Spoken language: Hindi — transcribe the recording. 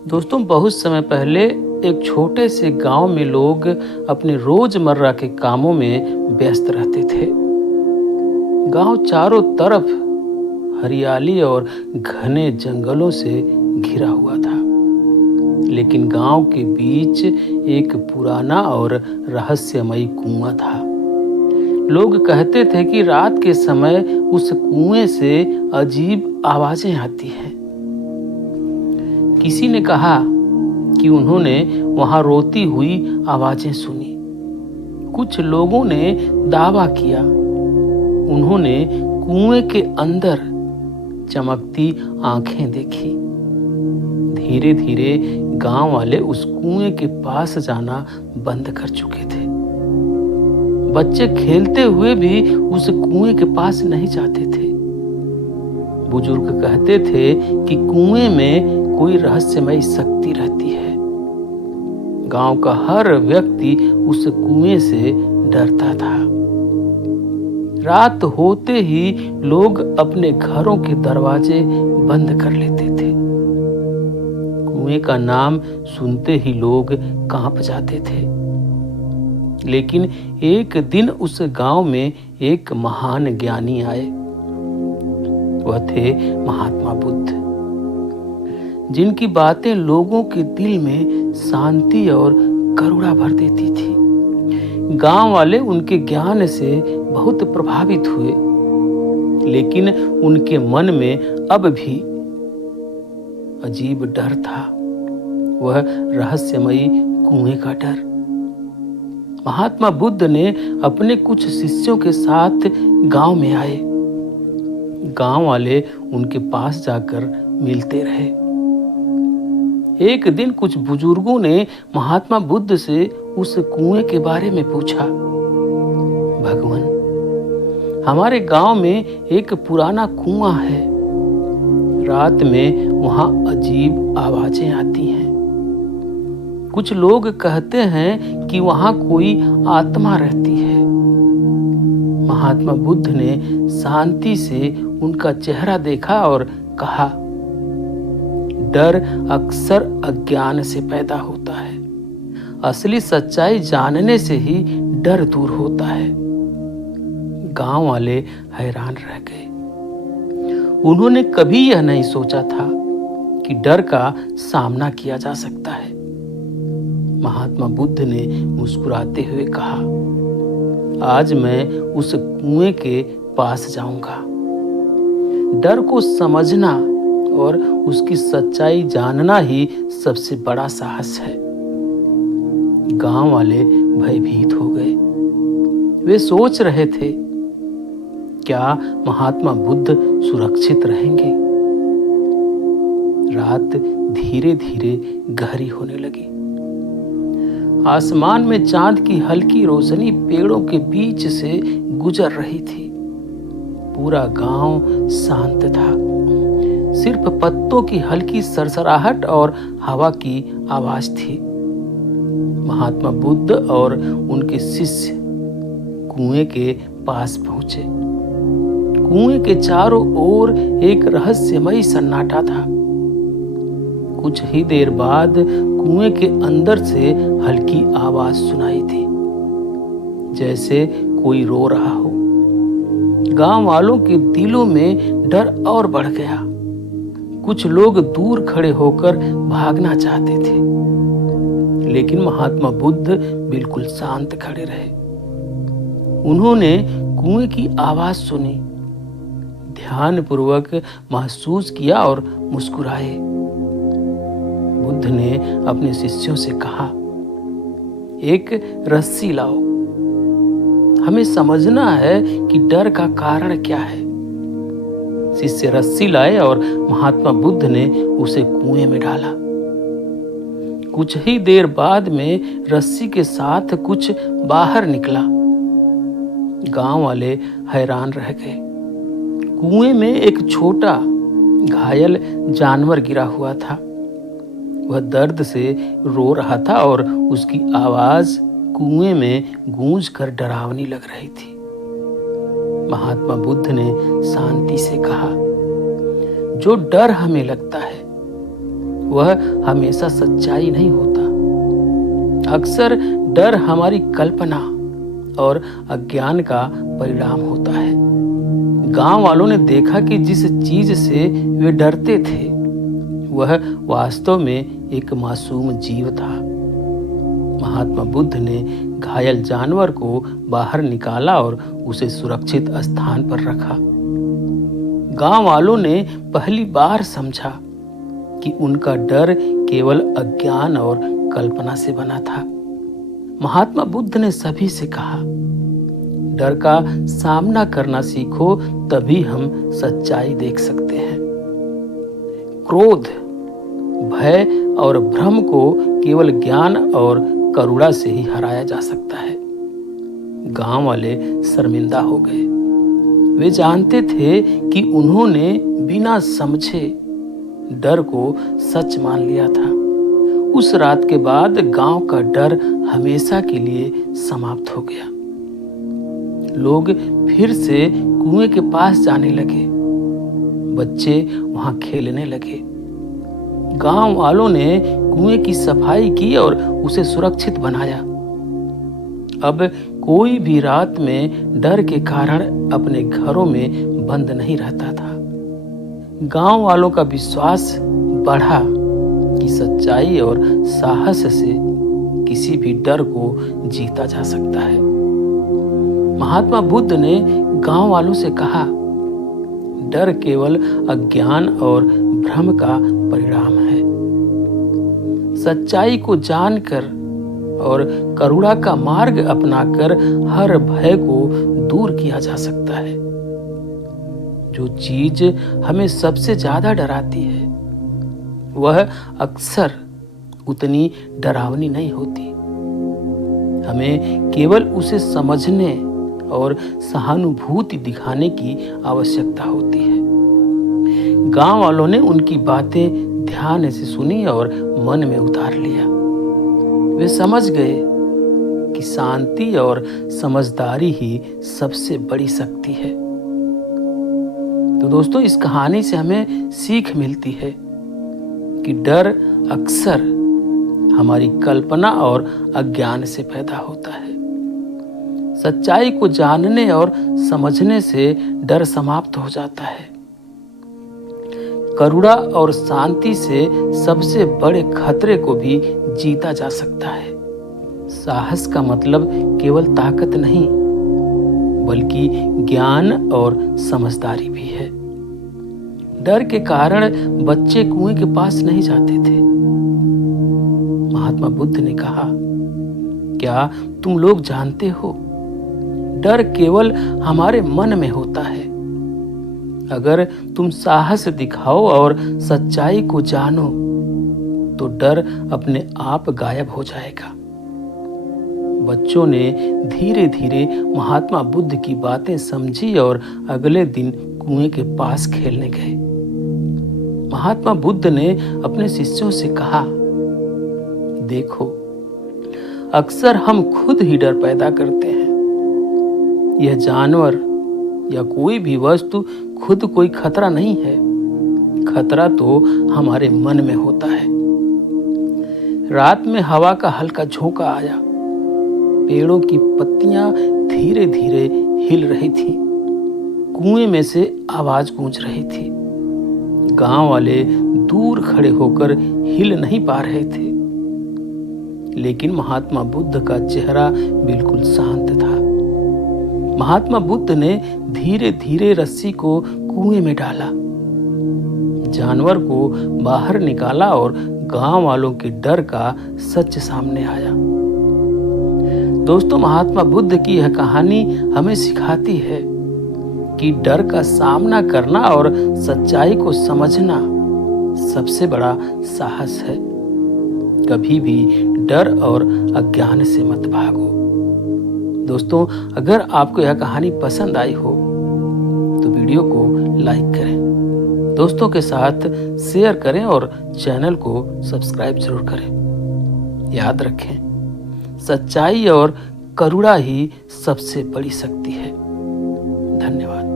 दोस्तों, बहुत समय पहले एक छोटे से गांव में लोग अपने रोजमर्रा के कामों में व्यस्त रहते थे। गांव चारों तरफ हरियाली और घने जंगलों से घिरा हुआ था, लेकिन गांव के बीच एक पुराना और रहस्यमयी कुआं था। लोग कहते थे कि रात के समय उस कुएं से अजीब आवाजें आती हैं। किसी ने कहा कि उन्होंने वहां रोती हुई आवाजें सुनी। कुछ लोगों ने दावा किया उन्होंने कुएं के अंदर चमकती आंखें देखी। धीरे धीरे गांव वाले उस कुएं के पास जाना बंद कर चुके थे। बच्चे खेलते हुए भी उस कुएं के पास नहीं जाते थे। बुजुर्ग कहते थे कि कुएं में कोई रहस्यमयी शक्ति रहती है। गांव का हर व्यक्ति उस कुएं से डरता था। रात होते ही लोग अपने घरों के दरवाजे बंद कर लेते थे। कुएं का नाम सुनते ही लोग कांप जाते थे। लेकिन एक दिन उस गांव में एक महान ज्ञानी आए। वह थे महात्मा बुद्ध, जिनकी बातें लोगों के दिल में शांति और करुणा भर देती थी। गांव वाले उनके ज्ञान से बहुत प्रभावित हुए, लेकिन उनके मन में अब भी अजीब डर था, वह रहस्यमयी कुएं का डर। महात्मा बुद्ध ने अपने कुछ शिष्यों के साथ गांव में आए। गांव वाले उनके पास जाकर मिलते रहे। एक दिन कुछ बुजुर्गों ने महात्मा बुद्ध से उस कुएं के बारे में पूछा। भगवान, हमारे गांव में एक पुराना कुआं है। रात में वहां अजीब आवाजें आती हैं। कुछ लोग कहते हैं कि वहां कोई आत्मा रहती है। महात्मा बुद्ध ने शांति से उनका चेहरा देखा और कहा, डर अक्सर अज्ञान से पैदा होता है। असली सच्चाई जानने से ही डर दूर होता है। गांव वाले हैरान रह गए। उन्होंने कभी यह नहीं सोचा था कि डर का सामना किया जा सकता है। महात्मा बुद्ध ने मुस्कुराते हुए कहा, आज मैं उस कुएं के पास जाऊंगा। डर को समझना और उसकी सच्चाई जानना ही सबसे बड़ा साहस है। गांव वाले भयभीत हो गए। वे सोच रहे थे, क्या महात्मा बुद्ध सुरक्षित रहेंगे? रात धीरे धीरे गहरी होने लगी। आसमान में चांद की हल्की रोशनी पेड़ों के बीच से गुजर रही थी। पूरा गांव शांत था। सिर्फ पत्तों की हल्की सरसराहट और हवा की आवाज थी। महात्मा बुद्ध और उनके शिष्य कुएं के पास पहुंचे। कुएं के चारों ओर एक रहस्यमयी सन्नाटा था। कुछ ही देर बाद कुएं के अंदर से हल्की आवाज सुनाई थी, जैसे कोई रो रहा हो। गांव वालों के दिलों में डर और बढ़ गया। कुछ लोग दूर खड़े होकर भागना चाहते थे, लेकिन महात्मा बुद्ध बिल्कुल शांत खड़े रहे। उन्होंने कुएं की आवाज सुनी, ध्यानपूर्वक महसूस किया और मुस्कुराए। बुद्ध ने अपने शिष्यों से कहा, एक रस्सी लाओ। हमें समझना है कि डर का कारण क्या है। शिष्य रस्सी लाए और महात्मा बुद्ध ने उसे कुएं में डाला। कुछ ही देर बाद में रस्सी के साथ कुछ बाहर निकला। गांव वाले हैरान रह गए। कुएं में एक छोटा घायल जानवर गिरा हुआ था। वह दर्द से रो रहा था और उसकी आवाज कुएं में गूंज कर डरावनी लग रही थी। महात्मा बुद्ध ने शांति से कहा, जो डर हमें लगता है वह हमेशा सच्चाई नहीं होता। अक्सर डर हमारी कल्पना और अज्ञान का परिणाम होता है। गांव वालों ने देखा कि जिस चीज से वे डरते थे वह वास्तव में एक मासूम जीव था। महात्मा बुद्ध ने घायल जानवर को बाहर निकाला और उसे सुरक्षित स्थान पर रखा। गांव वालों ने पहली बार समझा कि उनका डर केवल अज्ञान और कल्पना से बना था। महात्मा बुद्ध ने सभी से कहा, डर का सामना करना सीखो, तभी हम सच्चाई देख सकते हैं। क्रोध, भय और भ्रम को केवल ज्ञान और करुणा से ही हराया जा सकता है। गांव वाले शर्मिंदा हो गए। वे जानते थे कि उन्होंने बिना समझे डर को सच मान लिया था। उस रात के बाद गांव का डर हमेशा के लिए समाप्त हो गया। लोग फिर से कुएं के पास जाने लगे। बच्चे वहां खेलने लगे। गांव वालों ने कुएं की सफाई की और उसे सुरक्षित बनाया। अब कोई भी रात में डर के कारण अपने घरों में बंद नहीं रहता था। गांव वालों का विश्वास बढ़ा कि सच्चाई और साहस से किसी भी डर को जीता जा सकता है। महात्मा बुद्ध ने गांव वालों से कहा, डर केवल अज्ञान और भ्रम का परिणाम है। सच्चाई को जानकर और करुणा का मार्ग अपनाकर हर भय को दूर किया जा सकता है। जो चीज हमें सबसे ज्यादा डराती है वह अक्सर उतनी डरावनी नहीं होती। हमें केवल उसे समझने और सहानुभूति दिखाने की आवश्यकता होती है। गांव वालों ने उनकी बातें ध्यान से सुनी और मन में उतार लिया। वे समझ गए कि शांति और समझदारी ही सबसे बड़ी शक्ति है। तो दोस्तों, इस कहानी से हमें सीख मिलती है कि डर अक्सर हमारी कल्पना और अज्ञान से पैदा होता है। सच्चाई को जानने और समझने से डर समाप्त हो जाता है। करुणा और शांति से सबसे बड़े खतरे को भी जीता जा सकता है। साहस का मतलब केवल ताकत नहीं, बल्कि ज्ञान और समझदारी भी है। डर के कारण बच्चे कुएं के पास नहीं जाते थे। महात्मा बुद्ध ने कहा, क्या तुम लोग जानते हो, डर केवल हमारे मन में होता है। अगर तुम साहस दिखाओ और सच्चाई को जानो तो डर अपने आप गायब हो जाएगा। बच्चों ने धीरे धीरे महात्मा बुद्ध की बातें समझी और अगले दिन कुएं के पास खेलने गए। महात्मा बुद्ध ने अपने शिष्यों से कहा, देखो, अक्सर हम खुद ही डर पैदा करते हैं। यह जानवर या कोई भी वस्तु खुद कोई खतरा नहीं है। खतरा तो हमारे मन में होता है। रात में हवा का हल्का झोंका आया। पेड़ों की पत्तियां धीरे धीरे हिल रही थी। कुएं में से आवाज गूंज रही थी। गांव वाले दूर खड़े होकर हिल नहीं पा रहे थे, लेकिन महात्मा बुद्ध का चेहरा बिल्कुल शांत था। महात्मा बुद्ध ने धीरे धीरे रस्सी को कुएं में डाला, जानवर को बाहर निकाला और गांव वालों के डर का सच सामने आया। दोस्तों, महात्मा बुद्ध की यह कहानी हमें सिखाती है कि डर का सामना करना और सच्चाई को समझना सबसे बड़ा साहस है। कभी भी डर और अज्ञान से मत भागो। दोस्तों, अगर आपको यह कहानी पसंद आई हो तो वीडियो को लाइक करें, दोस्तों के साथ शेयर करें और चैनल को सब्सक्राइब जरूर करें। याद रखें, सच्चाई और करुणा ही सबसे बड़ी शक्ति है। धन्यवाद।